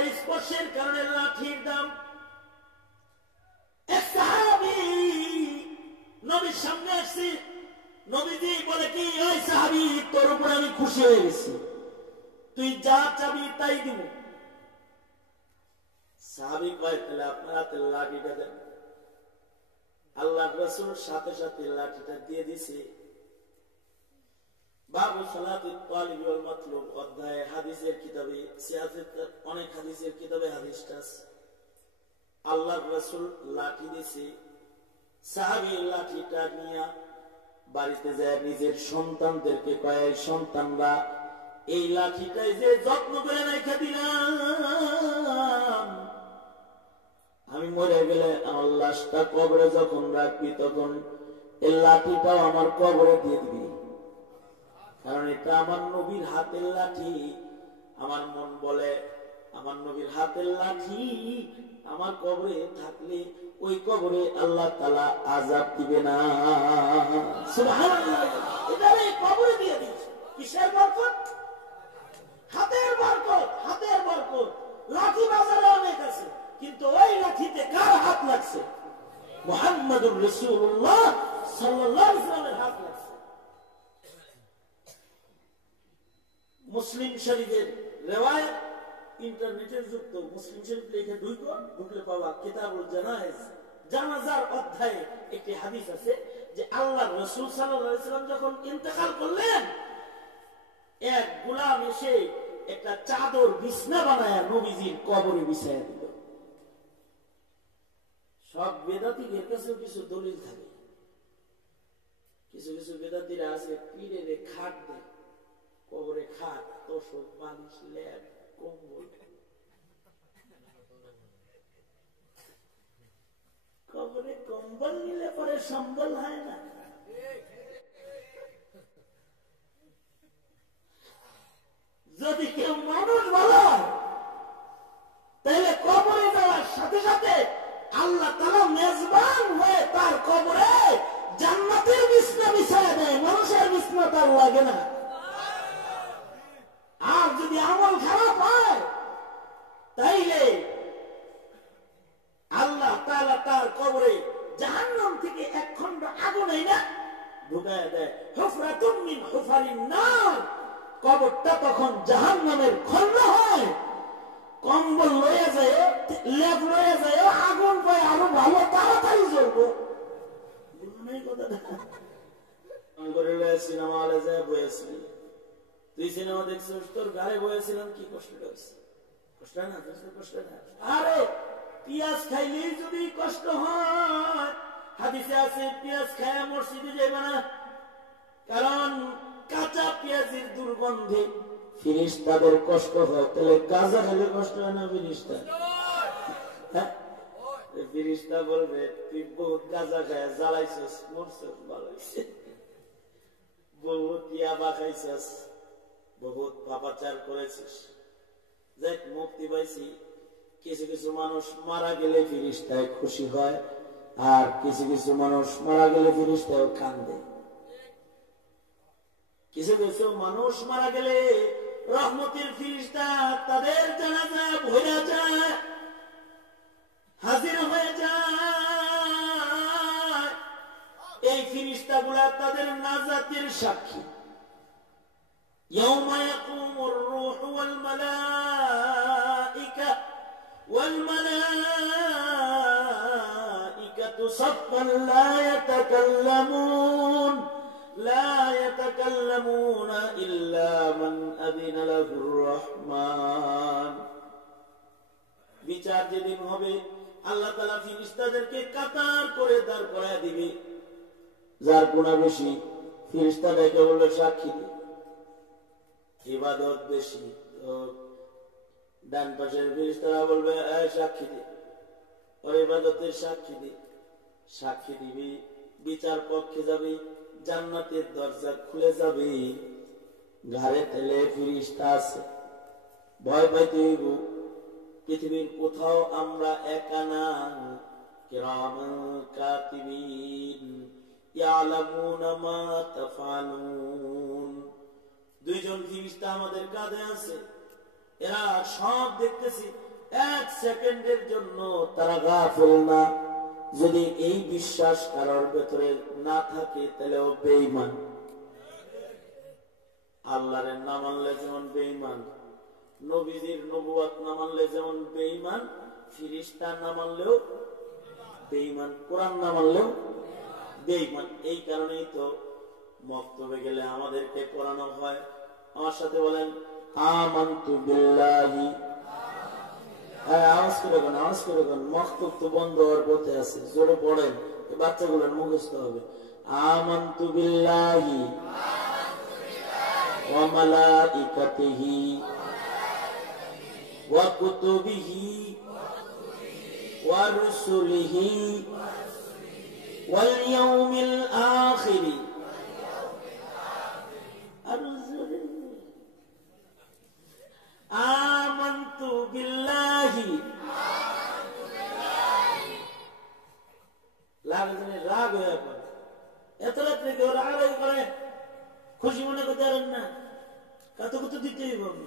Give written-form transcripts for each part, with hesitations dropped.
কবরের স্পর্শের কারণে লাঠির দাম। এক সাহাবী নবীর সামনে আসছে, নবীজি বলে কি, ওই সাহাবী তোর উপর আমি খুশি হয়ে গেছি, তুই যা চাবি তাই দিব। সাহাবী কয় তাহলে আপনার হাতে লাঠিটা দেন। আল্লাহ রাসূল সাথে সাথে লাঠিটা দিয়ে দিছে। বাবু সালাতুত তালিব ওয়াল মাতলুব অধ্যায়ে হাদিসের কিতাবে সিয়াসত অনেক হাদিসের কিতাবে হাদিসটা আছে। আল্লাহর রাসূল লাঠি দিছে, সাহাবী লাঠিটা নিয়ে বাড়িতে যায় নিজের সন্তানদেরকে কয়, সন্তানরা এই লাঠিটাই যে যত্ন করে রেখে দিলাম, আমি মরে গেলে আমার লাশটা কবরে যখন রাখবি তখন এই লাঠিটাও আমার কবরে দিয়ে দিবি, কারণ এটা আমার নবীর হাতের লাঠি। আমার মন বলে আমার নবীর হাতের লাঠি আমার কবরে থাকলে ওই কবরে আল্লাহ তাআলা আযাব দিবে না। সুবহানাল্লাহ, এটা এই কবরে দিয়ে দিয়েছে। কিসের বরকত? হাতের বরকত। হাতের বরকত। লাঠি বাজারে অনেক আছে, কিন্তু ওই লাঠিতে কার হাত লাগছে? মুহাম্মদুর রাসূলুল্লাহ সাল্লাল্লাহু আলাইহি ওয়াসাল্লামের হাত লাগছে। মুসলিম শরীফের রিওয়ায়াত, ইন্টারনেটের যুক্ত মুসলিম শরীফ লিখে ঢুকলে পাওয়া কিতাবুল জানায়েজ, জানাজার অধ্যায়ে একটি হাদিস আছে যে আল্লাহর রাসূল সাল্লাল্লাহু আলাইহি ওয়াসাল্লাম যখন ইন্তেকাল করলেন, এক গোলাম এসে একটা চাদর বিছনা বানায়া নবীজির কবরে বিছায়া দিল। সব বেদাতীদের কাছে কিছু দলিল থাকে, কিছু কিছু বেদাতীরা আছে পীরের খাট দেয় কবরে, খাট, তোষক, বালিশ, লেপ, কম্বল। কবরে কম্বল নিলে পরে সম্বল হয় না। যদি কেউ মানুষ বলো তাহলে কবরে যাওয়ার সাথে সাথে আল্লাহ তাআলা মেজবান হয়ে তার কবরে জান্নাতের বিছনা বিছায়া দেয়, মানুষের বিছনা তার লাগে না। আর যদি আমল খারাপ হয় তাইলে আল্লাহ তাআলা তার কবরে জাহান্নাম থেকে এক খণ্ড আগুন এনে ঢুকায়া দেয়। হুফরাতুম মিন হুফারিন নার, কবরটা তখন জাহান্নামের খণ্ড হয়। কম্বল লয়ে যায়, লেপ লয়ে যায়, আগুন পায় আরো ভালো তাড়াতাড়ি জ্বলবো। সিনেমা হলে যায় বয়েছিলি, তুই সিনেমা দেখছিস, তোর গায়ে বয়েছিলাম, কি কষ্ট হয়েছে? কষ্ট না, কষ্ট না। আরে পিয়াজ খাইলেই যদি কষ্ট হয়, হাদিসে আছে পিয়াজ খায়া মসজিদে যাইবা না, কারণ কাঁচা পেঁয়াজের দুর্গন্ধে ফিরিস্তাদের কষ্ট হয়। তাহলে গাঁজা খেলে কষ্ট হয় না ফিরিস্তা? হ্যাঁ, ফিরিস্তা বলবে তুই বহুত গাঁজা খায় জ্বালাইছিস, মরছিস, ভালো হয়েছে। বহুত ইয়াবা খাইছিস, বহুত পাপাচার করেছিস, যাই মুক্তি পাইছি। কিছু কিছু মানুষ মারা গেলে ফিরিস্তায় খুশি হয়, আর কিছু কিছু মানুষ মারা গেলে ফিরিস্তায় কান্দে। কিছু কিছু মানুষ মারা গেলে রহমতের ফিরিস্তা তাদের জানাজা ভরে যায়, হাজির হয়ে যায়। এই ফিরিস্তা গুলা তাদের নাজাতের সাক্ষী। ইয়াউমা ইয়াকুমুর রূহু ওয়াল মালাইকাতু সাফফান লা ইয়াতাকাল্লামুনা ইল্লা মান আযিনা লাহুর রহমান। বিচার যেদিন হবে আল্লাহ তাআলা ফেরেশতাদেরকে কাতার করে দাঁড় করায় দিবে। যার গুনাহ বেশি ফেরেশতাদেরকে বলবে সাক্ষী দে, ইবাদত বেশি তো ডান পাশের ফেরেশতারা বলবে সাক্ষী দে, ওর ইবাদতের সাক্ষী দে। সাক্ষী দিবি, বিচার পক্ষে যাবে, জান্নাতের দরজা খুলে যাবে। ঘরে তেলে ফেরেশতা আছে, ভয় পাইতে হইব। পৃথিবীর কোথাও আমরা একা না, কিরামান কাতিবিন ইয়ালামুনা মা তাফআলুন। দুইজন ফেরেশতা আমাদের কাঁধে আছে, এরা সব দেখতেছি, এক সেকেন্ডের জন্য তারা গাফিল না। যদি এই বিশ্বাস কারোর ভেতরে না থাকে তাহলে ও বেঈমান। আল্লাহর না মানলে যেমন বেঈমান, নবীজির নবুয়ত না মানলে যেমন বেঈমান, ফেরেশতা না মানলেও বেঈমান, কোরআন না মানলেও বেঈমান। এই কারণেই তো মক্তবে গেলে আমাদেরকে পড়ানো হয়। আমার সাথে বলেন আমানতু বিল্লাহি। আওয়াজ করে গান, আওয়াজ করে গান। মক্তব তো বন্ধ হওয়ার পথে আছে, জোরে পড়েন, বাচ্চাগুলোর মুখস্থ হবে। আমানতু বিল্লাহি ওয়া মালাইকাতিহি ওয়া কুতুবিহি ওয়া রুসুলিহি ওয়াল ইয়াউমিল আখির। আমানতু বিল্লাহি। রাগ হয়ে পড়ে, এত রাত্রে কেউ রাগারাগি করে, খুশি মনে করতে পারেন না, কত কত দিতেই হবে।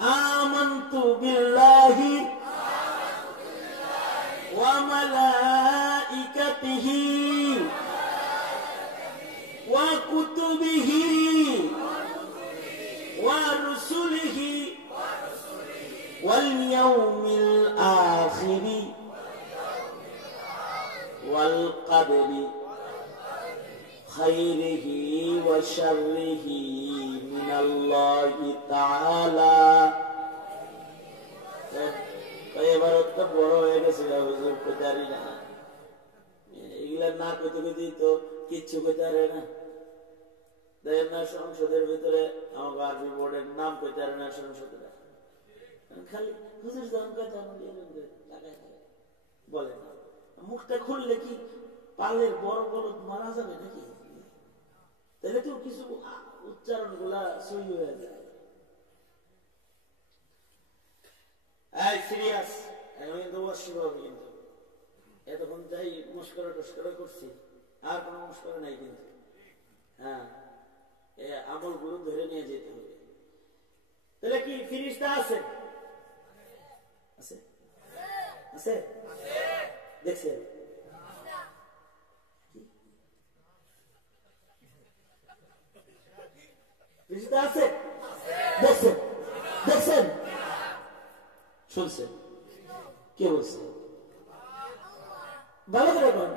আমানতু বিল্লাহি ওয়া মালাইকাতিহি ওয়া কুতুবিহি ওয়া রুসুলিহি ওয়াল ইয়াউমিল আখির ওয়াল কদরি খাইরিহি ওয়া শাররিহি মিনাল্লাহি তাআলা। এবার তো বড় হয়ে গেছে হুজুর, কইতারি না এগুলা, না কইতে কইতেই তো কিচ্ছু কইতে পারে না। দেখেন না সংসদের ভিতরে আমার আরবি বোর্ডের নাম কইতে পারে না সংসদের, খালি হুজুর যখন বলে না। মুখটা খুললে কি পালের বড় বড় মারা যাবে নাকি? তাহলে তো কিছু উচ্চারণ গুলা সই হয়ে যায়। সিরিয়াস, আমি কিন্তু অস্বীকার কিন্তু এতক্ষণ যাই মুস্করা টস্করা করছি, আর কোনো মুস্করা নাই কিন্তু। হ্যাঁ, আমল গুলো ধরে নিয়ে যেতে হবে। তাহলে কি ফেরেশতা আছে? আছে আছে দেখছেন? ফেরেশতা আছে দেখছেন? দেখছেন? শুনছেন? কে বলছে? ভালো করে বলেন।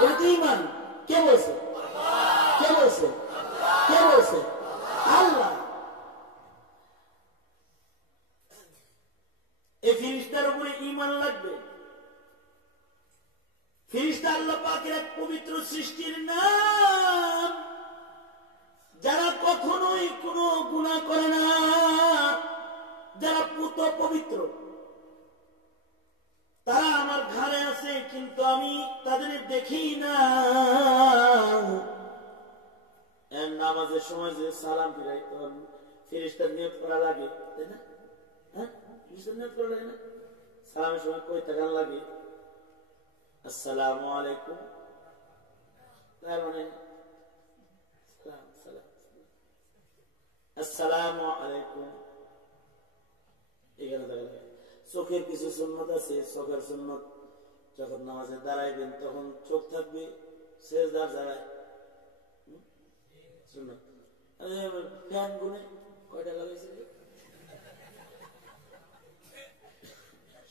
এটা তো ঈমান। কে বলছে? কে বলছে? কে বলছে? আল্লাহ। এই ফেরেশতার উপরে ঈমান লাগবে। ফেরেশতা আল্লাহ পাকের এক পবিত্র সৃষ্টির নাম, যারা কখনোই কোনো গুনাহ করে না, যারা পুত পবিত্র, তারা আমার ঘরে আছে, কিন্তু আমি তাদের দেখি না। নামাজের সময় যে সালাম ফিরাই, তখন ফেরেশতার নিয়ত করা লাগে, তাই না? হ্যাঁ, ফেরেশতার নিয়ত করা লাগে না? সালামের সময় কই তাকান লাগে? আসসালামু আলাইকুম, তার মানে সালাম সালাম, আসসালামু আলাইকুম, এখানে দেখা লাগে। চোখের কিছু সুন্নত আছে, চোখের সুন্নত যখন নামাজে দাঁড়াইবেন তখন চোখ থাকবে সেজদার জায়গায়। সুন্নত ফ্যান গুনে কয়টা লাগাইছে?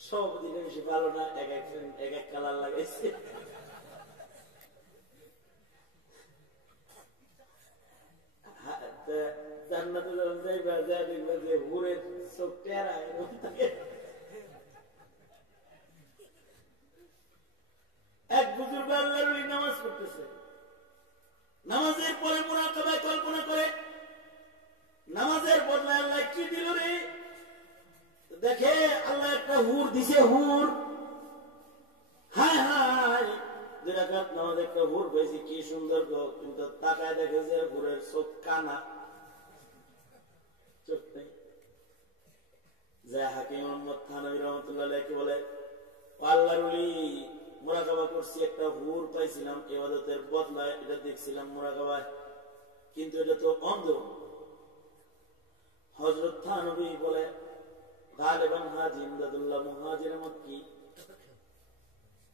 সব দিকে বেশি ভালো না, এক এক কালার লাগাইছে। জান্নাতে যখন যাইবা, যা দেখবা যে হুরের চোখ টেরা এরকম থাকে। এক বুজুর্গ আল্লাহর ওলি নামাজ পড়তেছে, নামাজের পরে মুরাকাবায় কল্পনা করে, নামাজের বদলে আল্লাহ কি দিল রে? দেখে আল্লাহ একটা হুর দিছে, হুর। হায় হায়, দুই রাকাত নামাজ একটা হুর পেয়েছি, কি সুন্দর গো। কিন্তু তাকায় দেখে যে হুরের চোখ কানা, চোখ নেই। যে হাকিম মুহাম্মদ থানভী রাহমাতুল্লাহ আলাইহি বলে, আল্লাহর ওলি মুরাকাবা করছি, একটা হুর পাইছিলাম ইবাদতের বদলায়, এটা দেখছিলাম মুরাকাবায়, কিন্তু এটা তো অন্ধ। হযরত থানবী বলে গালিবান হাজী ইমদাদুল্লাহ মুহাজির মক্কি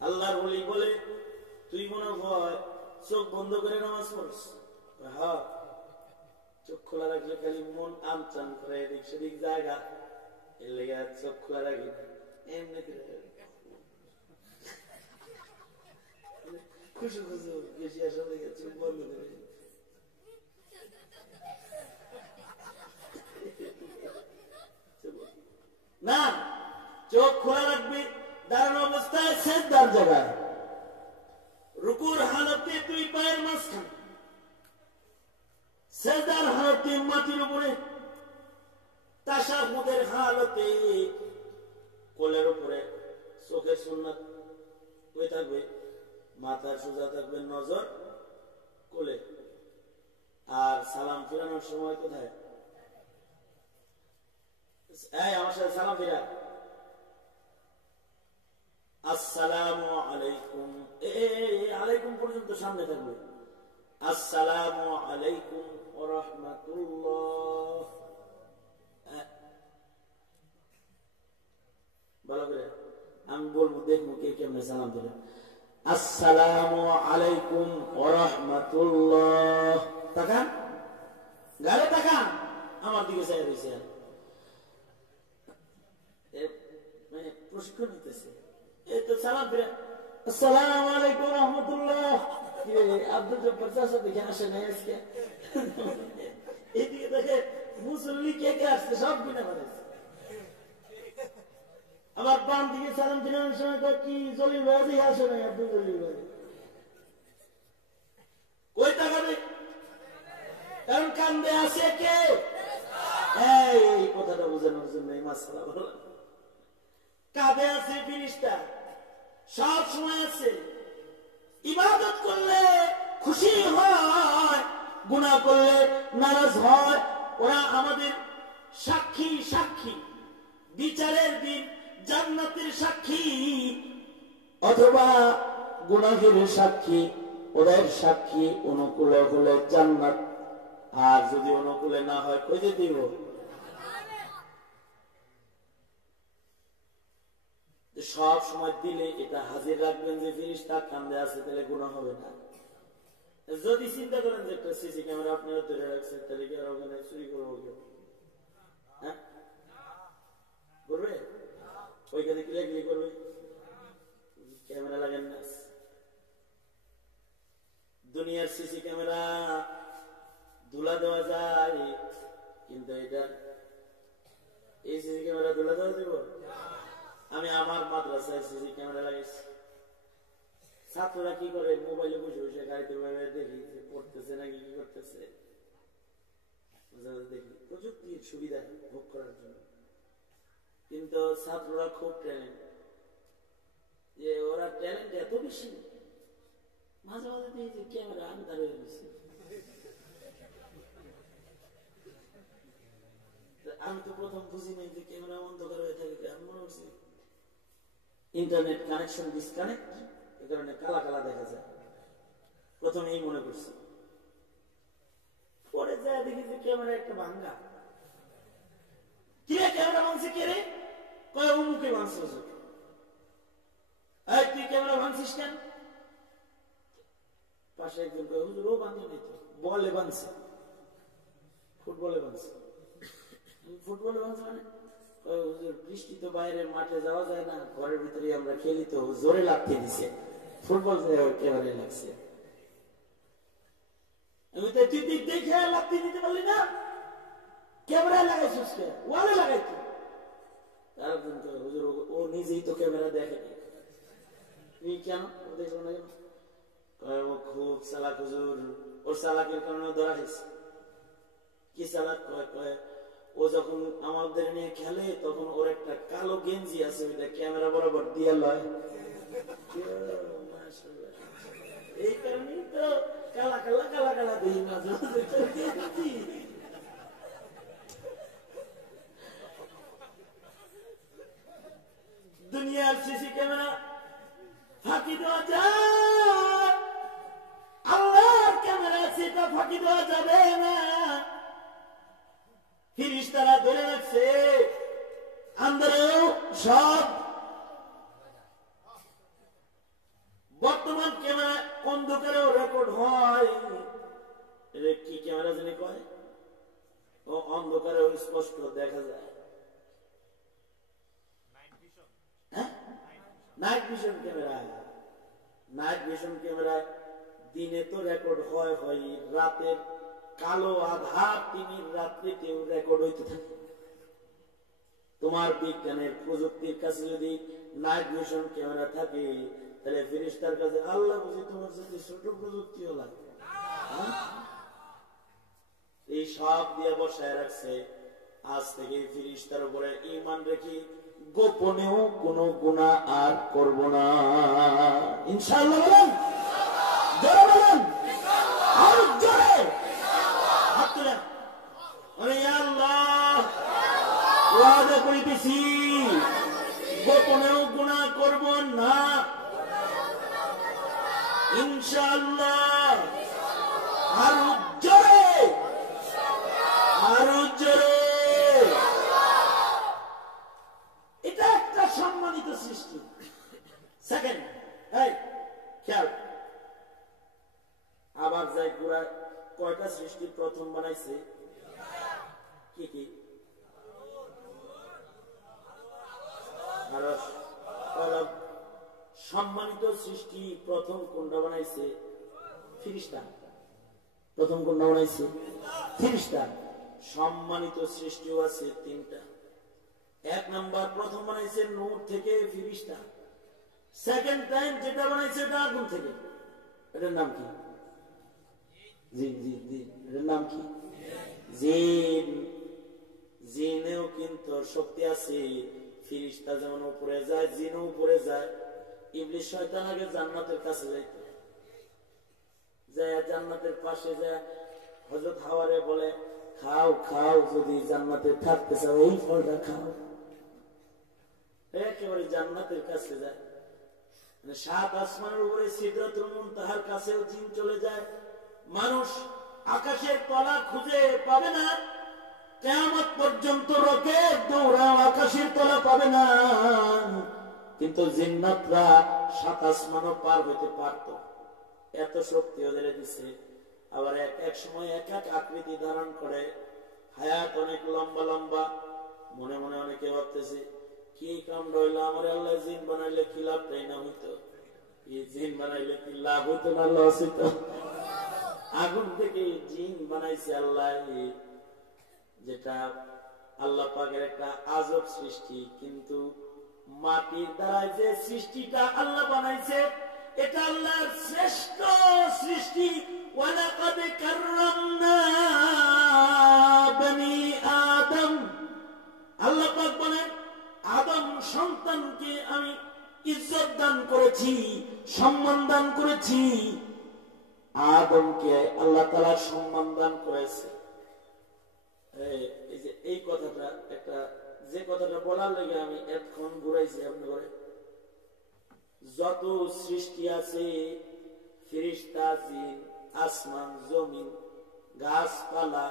আল্লাহর ওলি বলে তুই মনে হয় চোখ বন্ধ করে নামাজ পড়ছ? হ্যাঁ, চোখ খোলা রাখলে খালি মন আমচান করে এদিক সেদিক জায়গা, এর লেগে চোখ খোলা রাখি এমনি খুশি খুশি বেশি আসা লেগে চোখ বন্ধ করে না, চোখ খোলা রাখবি দাঁড়ানো অবস্থায় সেজদার জায়গায়, রুকুর হালতে দুই পায়ের মাঝখানে, সেজদার হালতে মাটির উপরে, তাশাহুদের হালতে কোলের উপরে, চোখের সুন্নাত হয়ে থাকবে, মাথা সোজা থাকবে, নজর কোলে। আর সালাম ফিরানোর সময় কোথায়? আমার সাথে সালাম ফিরা, আসসালামু আলাইকুম, আলাইকুম পর্যন্ত সামনে থাকবে, আসসালামু আলাইকুম ওয়া রাহমাতুল্লাহ। ভালো করে আমি বলবো, দেখবো কে কেমনে সালাম দিলে। আসসালামু আলাইকুম ওয়া রাহমাতুল্লাহ। তাকান, গালে তাকান, আমার দিকে চাই রয়েছে, প্রশিক্ষণ নিতেছে। এই তো সালাম ফিরে, আসসালামু আলাইকুম ওয়া রাহমাতুল্লাহ। আব্দুল জব্বার চাচা দেখে আসে নাই আজকে, এদিকে দেখে মুসল্লি কে কে আসছে সব গুণে বাড়াইছে। আবার বাম দিকে সালাম ফিরানোর সময় কি জলিল ভাই দেখে আসে নাই, আব্দুল জলিল ভাই কই তাকাবে, কারণ কান্দে আসে কে? এই কথাটা বোঝানোর জন্য এই মাসালা বললাম। কাঁধে আছে ফিরিস্তা, সব সময় আছে। ইবাদত করলে খুশি হয়, গুনাহ করলে নারাজ হয়। ওরা আমাদের সাক্ষী, সাক্ষী বিচারের দিন, জান্নাতের সাক্ষী অথবা গুনাহের সাক্ষী। ওদের সাক্ষী অনুকূলে হলে জান্নাত, আর যদি অনুকূলে না হয় কইতে দিব। সব সময় দিলে এটা হাজির রাখবেন যে ফিরিস্তা কান্দে আছে, তাহলে গুনাহ হবে না। যদি চিন্তা করেন যে একটা সিসি ক্যামেরা আপনারা ধরে রাখছেন, তাহলে কি আর ওখানে চুরি করবো কেউ? হ্যাঁ, করবে? ওইখানে ক্লিয়ারলি করবে, ক্যামেরা লাগেন না। দুনিয়ার সিসি ক্যামেরা ধুলা দেওয়া যায়, কিন্তু এটা এই সিসি ক্যামেরা ধুলা দেওয়া দিব? আমি আমার মাদ্রাসায় সিসি ক্যামেরা লাগাইছি। ছাত্ররা কি করে, মোবাইলে বসে বসে গাড়িতে দেখি পড়তেছে নাকি কি করতেছে, দেখি প্রযুক্তির সুবিধা ভোগ করার জন্য। কিন্তু ছাত্ররা খুব ট্যালেন্ট, যে ওরা ট্যালেন্ট এত বেশি, মাঝে মাঝে দেখি ক্যামেরা আন্ধার হয়ে গেছে। আমি তো প্রথম বুঝি নাই যে ক্যামেরা অন্ধকার হয়ে থাকে, আমি মনে করছি ইন্টারনেট কানেকশন ডিসকানেক্ট, এই কারণে কালা কালা দেখা যায়, প্রথমে এই মনে করছি। পরে যায় দেখি যে ক্যামেরা একটা ভাঙ্গা। কি রে ক্যামেরা ভাঙছে? কে রে? কয় মুখে ভাঙছে। তুই ক্যামেরা ভাঙছিস কেন? পাশে একজন কয় হুজুর ও ভাঙে নাই তো, বলে ভাঙছে, ফুটবলে ভাঙছে। ফুটবলে ভাঙছে মানে বৃষ্টি তো বাইরের মাঠে যাওয়া যায় না, ঘরের ভিতরে আমরা খেলি, তো জোরে লাগতে দিছে, ফুটবল একেবারে লাগছে। আমি তো তুই দেখে লাগতে দিতে পারলি না, ক্যামেরায় লাগাইছিস, ওয়ালে লাগাইছি। তারপর হুজুর ও নিজেই তো ক্যামেরা দেখে তুমি কেন দেখো না কেন? ও খুব চালাক হুজুর, ওর চালাকের কারণে ধরা গেছে। কি চালাক? কয় ও যখন আমাদের নিয়ে খেলে তখন ওর একটা কালো গেঞ্জি আছে, ওইটা ক্যামেরা বরাবর দিয়ে লয়। এই কারণেই তো কালা কালা কালা কালা দিই মাঝে মাঝে। দুনিয়ার সিসি ক্যামেরা ফাঁকি দেওয়া যায়, আল্লাহর ক্যামেরা সেটা ফাঁকি দেওয়া যাবে না। ফিরিস্তা ফেরেশতারা ধরে রাখছে, আন্দারেও সব। বর্তমান ক্যামেরা অন্ধকারেও রেকর্ড হয়। কি ক্যামেরা জানি কয়, ও অন্ধকারেও স্পষ্ট দেখা যায়। হ্যাঁ, night vision camera. Night vision camera দিনে তো রেকর্ড হয়, রাতের কালো আধার তিমির রাত্রিতেও রেকর্ড হইতে থাকে। তোমার বিজ্ঞানের প্রযুক্তির কাছে যদি নাইট ভিশন ক্যামেরা থাকে, তাহলে ফেরেশতার কাছে আল্লাহ বুঝি তোমার যদি ছোট প্রযুক্তিও লাগবে। এই সব দিয়ে বসায় রাখছে। আজ থেকে ফেরেশতার উপরে ঈমান রেখে গোপনেও কোনো গুনাহ আর করব না, ইনশাআল্লাহ। বলেন, জোরে বলেন, আর জোরে হাত তুলেন। আরে আল্লাহ, ওয়াদা করিতেছি গোপনেও গুনাহ করব না, ইনশাআল্লাহ। আর জোরে, আর জোরে। এটা একটা সম্মানিত সৃষ্টি। সেকেন্ড, খেয়াল। আবার যাই পুরা কয়টা সৃষ্টি প্রথম বানাইছে? কি কি? সম্মানিত সৃষ্টি প্রথম কোনটা বানাইছে? ফেরেশতা। প্রথম কোনটা বানাইছে? ফেরেশতা। সম্মানিত সৃষ্টিও আছে তিনটা। এক নাম্বার প্রথম বানাইছে নূর থেকে ফেরেশতা। সেকেন্ড টাইম যেটা বানাইছে এটা আগুন থেকে। এটার নাম কি? জিন। জিন জিন, এটার নাম কি? জিন। জিনেও কিন্তু শক্তি আছে। ফেরেশতা যেমন উপরে যায়, জিনও উপরে যায়। ইবলিস শয়তান আগে জান্নাতের কাছে যাইতো, যায় জান্নাতের পাশে যায় হযরত হাওয়ারে বলে, খাও খাও, যদি জান্নাতে থাকতে চাও এই ফলটা খাও। একেবারে জান্নাতের কাছে যায়। মানে ৭ আসমানের উপরে সিদরাতুল মুনতাহার কাছেও জিন চলে যায়। মানুষ আকাশের তলা খুঁজে পাবে না, কিয়ামত পর্যন্ত রকেট দৌড়াও, আকাশের তলা পাবে না। কিন্তু জিন্নাতরা ৭ আসমানও পার হইতে পারত, এত শক্তি ওদের দিচ্ছে। আবার এক সময় এক এক আকৃতি ধারণ করে, হায়াত অনেক লম্বা লম্বা। মনে মনে অনেকে ভাবতেছে, কি কাম রইল আমার, আল্লাহ জিন বানাইলে কি লাভটাই না হইতো, এই জিন বানাইলে কি লাভ হইতো না লস হইতো। আগুন থেকে জিন বানাইছে আল্লাহ, যেটা আল্লাহ পাকের একটা আজব সৃষ্টি। কিন্তু মাটির দ্বারা যে সৃষ্টিটা আল্লাহ বানাইছে, এটা আল্লাহর শ্রেষ্ঠ সৃষ্টি। ওয়ালাকাদ কাররামনা বনি আদম। আল্লাহ পাক বলেন, আদম সন্তানকে আমি ইজ্জত দান করেছি, সম্মান দান করেছি। আদমকে আল্লাহ তাআলা সম্মান দান করেছে। এই যে এই কথাটা, একটা যে কথাটা বলার লাগে আমি এতক্ষণ ঘুরাইছি আপনি করে, যত সৃষ্টি আছে, ফেরেশতা, জিন, আসমান, জমিন, গাছপালা,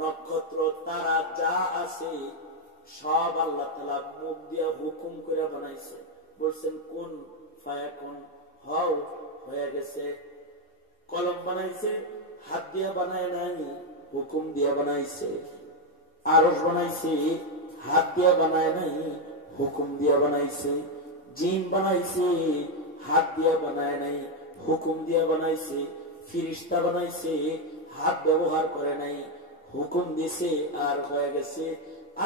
নক্ষত্র, তারা যা আছে সব আল্লাহ তাআলা মুখ দিয়া হুকুম করে বানাইছে। বলছেন কোন ফায়াকুন, হও, হয়ে গেছে। কলম বানাইছে, হাত দিয়া বানায় নাই, হুকুম দিয়া বানাইছে। আরশ বানাইছে, হাত দিয়া বানায় নাই, হুকুম দিয়া বানাইছে। জিন বানাইছে, হাত দিয়া বানায় নাই, হুকুম দিয়া বানাইছে। ফেরেশতা বানাইছে, হাত ব্যবহার করে নাই, হুকুম দিছে আর হয়ে গেছে।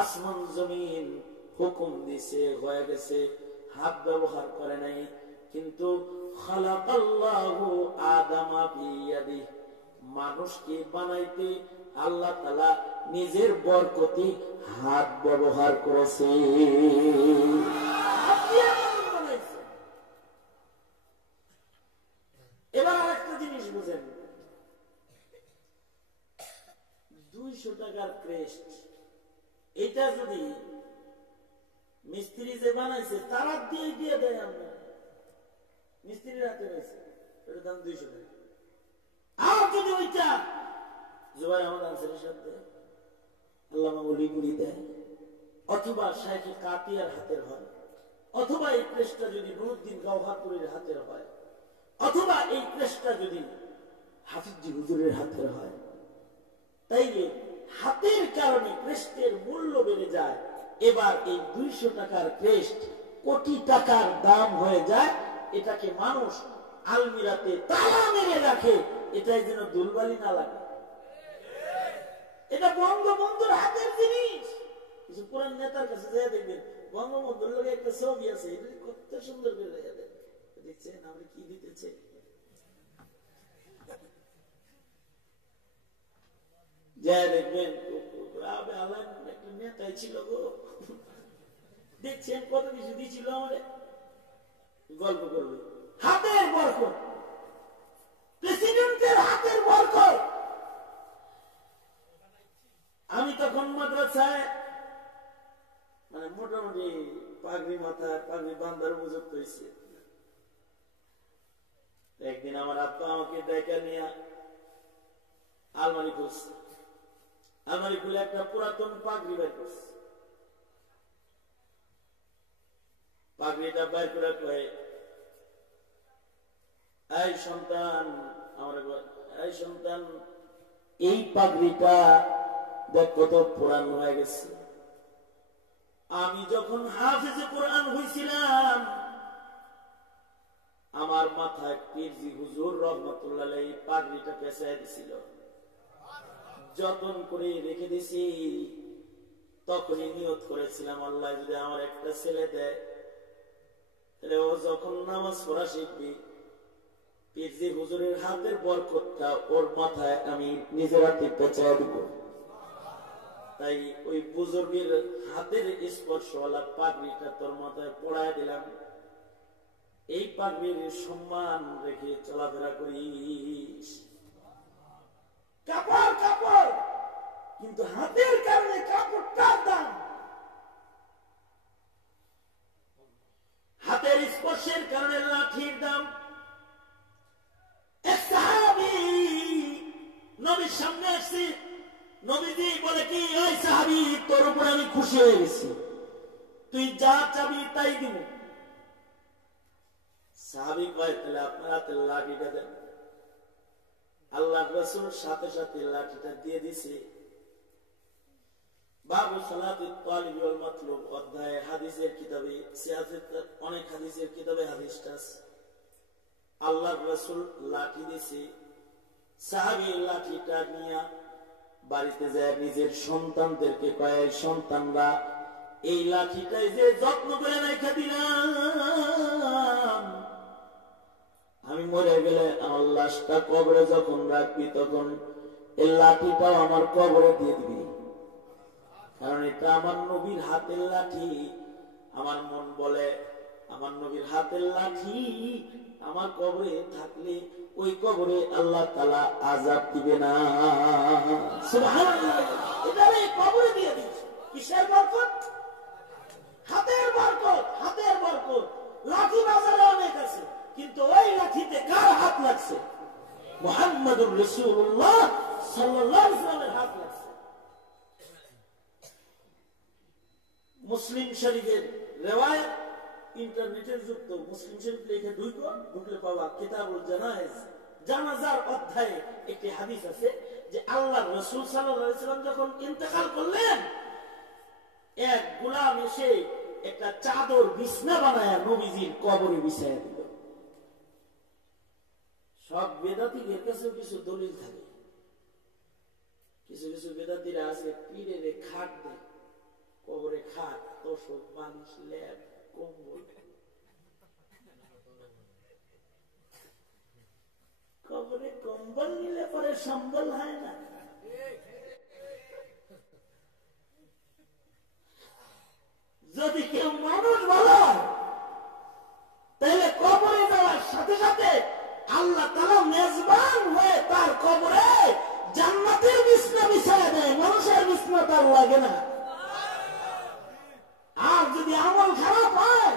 আসমান জমিন হুকুম দিছে, হয়ে গেছে, হাত ব্যবহার করে নাই। কিন্তু খালাকাল্লাহু আদামা বিয়াদি, মানুষকে বানাইতে আল্লাহ তাআলা নিজের বরকতি হাত ব্যবহার করেছে। এবার আরেকটা জিনিস বুঝেন, 200 টাকার ক্রেস্ট, এটা যদি মিস্ত্রি যে বানাইছে তারা দিয়ে দেয়, আমরা মিস্ত্রির হাতে রয়েছে, এটার দাম 200 টাকা। আর যদি ওইটা জুবাইর আহমদ আনসারীর সাথে আল্লামা অলিপুরি দেয়, অথবা শাইখে কাতিয়ার হাতের হয়, অথবা এই ক্রেশটা যদি নুরুদ্দিন গওহারপুরীর হাতের হয়, অথবা এই ক্রেশটা যদি হাফিজি হুজুরের হাতের হয়, তাইলে হাতের কারণে ক্রেস্টের মূল্য বেড়ে যায়। এবার এই 200 টাকার ক্রেস্ট কোটি টাকার দাম হয়ে যায়। এটাকে মানুষ আলমিরাতে তালা মেরে রাখে, এটাই যেন দুলবালি না লাগে। এটা বঙ্গবন্ধুর হাতের জিনিস। কিছু পুরান নেতার কাছে যাই দেখবেন বঙ্গবন্ধুর লোক একটা ছবি আছে, এটা কত সুন্দর করে দেখছেন আমরা কি দিতেছে। যা দেখবেন একটা নেতাই ছিল গো, দেখছেন কত কিছু দিয়েছিল আমাদের, গল্প করবে হাতের বরকত, প্রেসিডেন্টের হাতের বরকত। আমি তখন মাদ্রাসায় মানে মোটামুটি পাগড়ি মাথা পাগড়ি বান্ধার উপযুক্ত হয়েছে। একদিন আমার আব্বা আমাকে দেখা নিয়ে আলমারি খুলছে, আলমারি খুলে একটা পুরাতন পাগড়ি বের করছে। পাগড়িটা বের করে কয়ে, এই সন্তান, আমার এই সন্তান, এই পাগড়িটা দেখ কত পুরান হয়ে গেছে। আমি যখন হাফেজে কোরআন হয়েছিলাম আমার মাথায় পীরজি হুজুর রহমতুল্লাহ আলাইহি পাগড়িটা পেঁচায় দিছিল, যতন করে রেখে দিছি। তখনই নিয়ত করেছিলাম আল্লাহ যদি আমার একটা ছেলে দেয়, তাহলে ও যখন নামাজ পড়া শিখবি পীরজি হুজুরের হাতের বরকতটা ওর মাথায় আমি নিজের হাতে পেঁচায় দিব। তাই ওই বুজুর্গের হাতের স্পর্শওয়ালা পাগড়িটা তোর মাথায় পড়ায় দিলাম। এই পাগড়ির সম্মান রেখে চলাফেরা করিস। কাপড় কাপড়, কিন্তু হাতের কারণে কাপড়টার দাম, হাতের স্পর্শের কারণে লাঠির দাম। এক সাহাবী নবীর সামনে আসছে, নবীজি বলে কি, ওই সাহাবী তোর উপর আমি খুশি হয়ে গেছি, তুই যা চাবি তাই দিব। সাহাবী কয় তাহলে আপনার হাতে লাঠিটা দেন। আল্লাহ রাসূল সাথে সাথে লাঠিটা দিয়ে দিছে। বাবু সালাতুত তালিব ওয়াল মাতলুব অধ্যায়ে হাদিসের কিতাবে সিয়াসের অনেক হাদিসের কিতাবে হাদিসটা আছে। আল্লাহ রাসূল লাঠি দিছে, সাহাবী লাঠিটা নিয়ে বাড়িতে যায় নিজের সন্তানদেরকে কয়, সন্তানরা এই লাঠিটাই যে যত্ন করে রেখে দিলাম, আমি মরে গেলে আমার লাশটা কবরে যখন রাখবি তখন এই লাঠিটাও আমার কবরে দিয়ে দিবি, কারণ এটা আমার নবীর হাতের লাঠি। আমার মন বলে আমার নবীর হাতের লাঠি আমার কবরে থাকলে ওই কবরে আল্লাহ তাআলা আযাব দিবে না। সুবহানাল্লাহ, এটা এই কবরে দিয়ে দিয়েছে। কিসের বরকত? হাতের বরকত। হাতের বরকত। লাঠি বাজারে অনেক আছে, কিন্তু ওই লাঠিতে কার হাত লাগছে? মুহাম্মদুর রাসূলুল্লাহ সাল্লাল্লাহু আলাইহি ওয়াসাল্লামের হাত লাগছে। মুসলিম শরীফের রিওয়ায়াত, ইন্টারনেটের যুক্ত মুসলিম শরীফ লিখে ঢুকলে পাওয়া কিতাবুল জানায়েজ, জানাজার অধ্যায়ে একটি হাদিস আছে যে আল্লাহর রাসূল সাল্লাল্লাহু আলাইহি ওয়াসাল্লাম যখন ইন্তেকাল করলেন, এক গোলাম এসে একটা চাদর বিছনা বানায়া নবীজির কবরে বিছায়া দিল। সব বেদাতীদের কাছে কিছু দলিল থাকে, কিছু কিছু বেদাতীরা আছে পীরের খাট দেয়, কবরে খাট, তোষক, বালিশ, লেপ, কম্বল। কবরে কম্বল নিলে পরে সম্বল হয় না। যদি কেউ মানুষ বলো তাহলে কবরে যাওয়ার সাথে সাথে আল্লাহ তাআলা মেজবান হয়ে তার কবরে জান্নাতের বিছনা বিছায়া দেয়, মানুষের বিছনা তার লাগে না। আর যদি আমল খারাপ হয়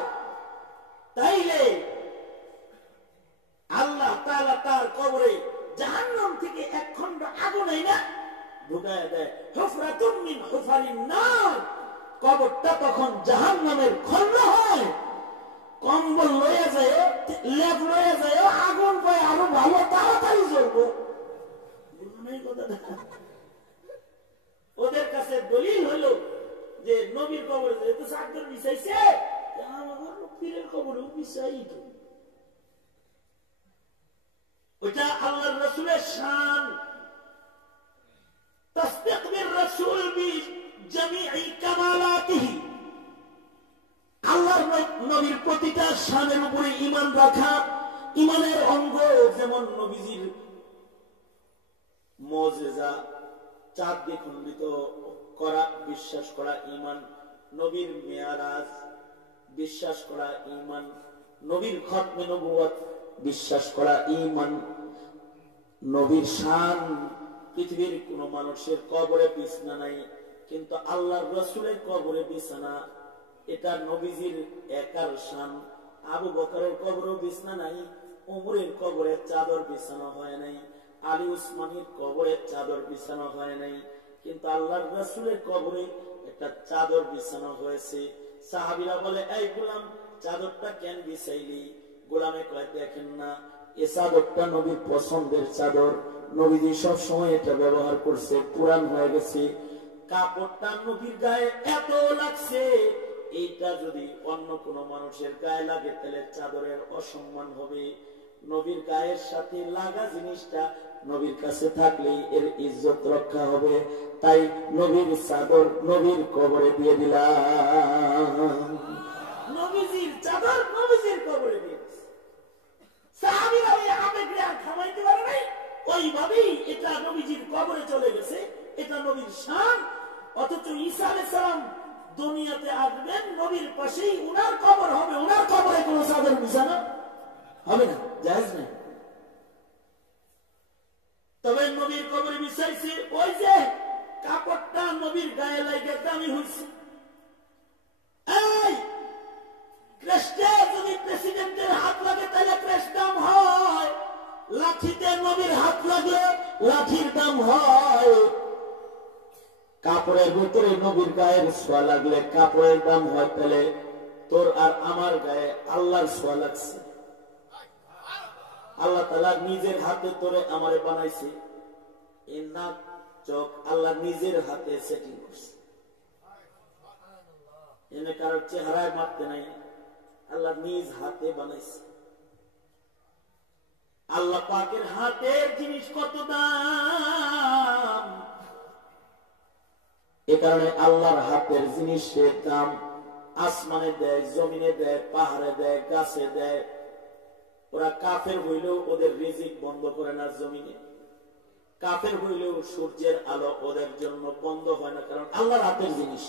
তাইলে আল্লাহ তাআলা তার কবরে জাহান্নাম থেকে এক খণ্ড আগুন না ঢুকায় দেয়। হুফরাতুম মিন যখন জাহান্নামের খন্ড হয়, কম্বল লয়ে যায়, লেপ লয়ে যায়, আগুন পায় আরো ভালো তাড়াতাড়ি জ্বলবো। ওদের কাছে দলিল হলো যে নবীর কবরে যেহেতু চাদর বিছাইছে, আমার পীরের কবরেও বিছাই। ওইটা আল্লাহর রাসূলের শান। তাসদীক বির রাসূল বিজামিই কামালাতিহি, আল্লাহর নবীর প্রতিটা শানের উপরে ঈমান রাখা, ঈমানের অঙ্গ। যেমন নবীজির মুজিজা, চাঁদ দ্বিখণ্ডিত করা বিশ্বাস করা ঈমান, নবীর মেয়ারাজ বিশ্বাস করা ঈমান, নবীর খতমে নবুয়ত বিশ্বাস করা ঈমান, নবীর শান। পৃথিবীর কোন মানুষের কবরে বিছানা নাই, কিন্তু আল্লাহর রাসূলের কবরে বিছানা, এটা নবীজির একার শান। আবু বকরের কবরেও বিছানা নাই, ওমরের কবরে চাদর বিছানো হয় নাই, আলী উসমানের কবরে চাদর বিছানো হয় নাই, কিন্তু আল্লাহর রাসূলের কবরে একটা চাদর বিছানো হয়েছে। সাহাবীরা বলে, এই গোলাম, চাদরটা কেন বিছাইলি? গোলামে কয়, দেখেন না, এ চাদরটা নবীর পছন্দের চাদর, নবীজি সব সময় এটা ব্যবহার করছে, পুরান হয়ে গেছে, কাপড়টা নবীর গায়ে এত লাগছে, এইটা যদি অন্য কোন মানুষের গায়ে লাগে তাহলে চাদরের অসম্মান হবে। নবীর গায়ের সাথে লাগা জিনিসটা নবীর কাছে থাকলে এর ইজ্জত রক্ষা হবে। তাই নবীর চাদর নবীর কবরে দিয়ে দিলাম। নবীজির চাদর নবীজির কবরে দিয়েছে। সাহাবীরা এই আবেগরে আর থামাইতে পারে নাই, ওইভাবেই এটা নবীজির কবরে চলে গেছে। এটা নবীর শান। অথচ ঈসা আলাইহিস সালাম দুনিয়াতে আসবেন, নবীর পাশেই উনার কবর হবে, উনার কবরে কোনো চাদর বিছানো হবে না, জায়েজ নাই। তবে নবীর কবরে বিছাইছে, ওই যে কাপড়টা নবীর গায়ে লাগে দামি হয়েছে। এই ক্রেস্টে যদি প্রেসিডেন্টের হাত লাগে তাহলে ক্রেস্ট দাম হয়, লাঠিতে নবীর হাত লাগলে লাঠির দাম হয়। কাপড়ের ভিতরে নবীর গায়ের ছোঁয়া লাগলে কাপড়ের দাম হয়। তাহলে তোর আর আমার গায়ে আল্লাহর ছোঁয়া লাগছে, আল্লাহ তাআলা নিজের হাতে তোরে আমারে বানাইছে। এই নাক চোখ আল্লাহ নিজের হাতে সেটিং করছে, এনে কারোর চেহারায় মারতে নাই, আল্লাহ নিজ হাতে বানাইছে। আল্লাহ পাকের হাতের জিনিস কত দাম! এ কারণে আল্লাহর হাতের জিনিসের দাম আসমানে দেয়, জমিনে দেয়, পাহাড়ে দেয়, গাছে দেয়। ওরা কাফের হইলেও ওদের রিজিক বন্ধ করে না জমিনে, কাফের হইলেও সূর্যের আলো ওদের জন্য বন্ধ হয় না, কারণ আল্লাহর হাতের জিনিস।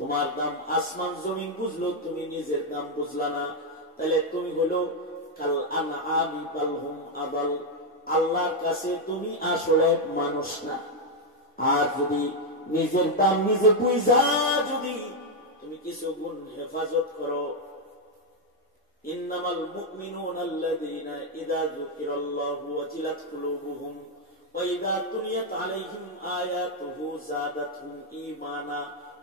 তোমার দাম আসমান জমিন বুঝলো, তুমি নিজের দাম বুঝলা না, তাহলে তুমি হলো কাল আনআমি বাল হুম আদাল। আল্লাহর কাছে তুমি আসলে মানুষ না। আর যদি নিজের দাম নিজে বুঝা যদি তুমি কিছু গুণ হেফাজত করো, ইন্নামাল মুমিনুনা আল্লাযীনা ইযা যুকিরাল্লাহু ওয়াজিলাত কুলুবুহুম ওয়া ইযা তুলিয়াত আলাইহিম আয়াতুহু যাদাতহুম ঈমানা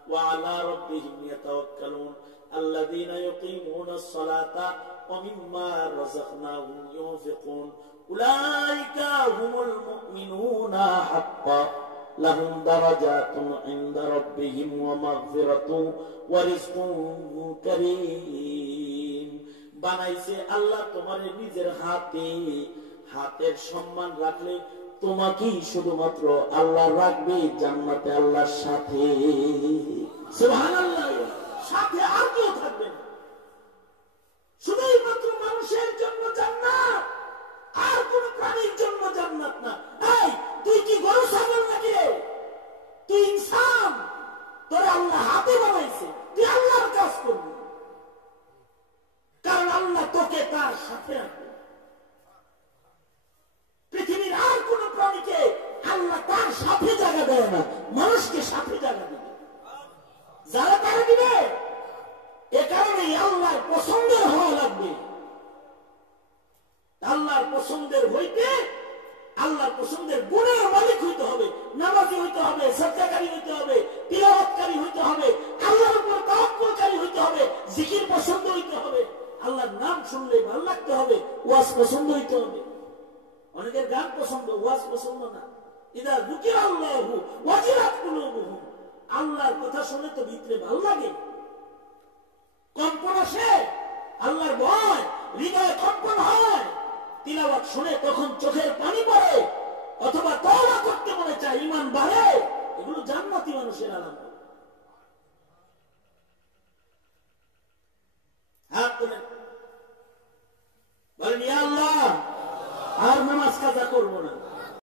ওয়া আলা রাব্বিহিম ইয়াতাওয়াক্কালুন আল্লাযীনা ইউকিমুনাস সালাতা ওয়া মিম্মা রাযাকনাহুম ইউনফিকুন উলাইকা হুমুল মুমিনুনা হাক্কান লাহুম দারাজাতুন ইনদা রাব্বিহিম ওয়া মাগফিরাতুন ওয়া রিজকুন কারীম। বানাইছে আল্লাহ তোমার নিজের হাতে। হাতের সম্মান রাখলে তোমাকেই শুধুমাত্র আল্লাহ রাখবে জান্নাতে আল্লাহর সাথে। সুবহানাল্লাহ। সাথে আর কেউ থাকবে না, শুধুই মাত্র মানুষের জন্য জান্নাত, আর কোন প্রাণীর জন্য জান্নাত না। এই তুই কি গরু ছাগল নাকি? তুই ইনসান, তোর আল্লাহ হাতে বানাইছে, তুই আল্লাহর কাজ করবি, কারণ আল্লাহ তোকে তার সাথে রাখবে। পৃথিবীর আর কোন প্রাণীকে আল্লাহ তার সাথে জায়গা দেয় না, মানুষকে সাথে জায়গা দিবে, যারা তারা দিবে। এ কারণে আল্লাহর পছন্দের হওয়া লাগবে। আল্লাহর পছন্দের হইতে আল্লাহর পছন্দের গুণের মালিক হইতে হবে, নামাজি হইতে হবে, সাদকাকারী হইতে হবে, তিলাওয়াতকারী হইতে হবে, আল্লাহর জিকির পছন্দ হইতে হবে, আল্লাহর নাম শুনলে ভালো লাগতে হবে, ওয়াজ পছন্দ হইতে হবে। অনেকের গান পছন্দ, ওয়াজ পছন্দ না। ইদা যুকিরাল্লাহু ওয়াজিলাত কুলুবুহুম, আল্লাহর কথা শুনে তো ভিতরে ভালো লাগে, কম্পন আসে, আল্লাহর ভয় হৃদয়ে কম্পন হয়। তিলাওয়াত শুনে তখন চোখের পানি পড়ে, অথবা তওবা করতে মনে চায়, ঈমান বাড়ে। এগুলো জান্নাতি মানুষের আলামত।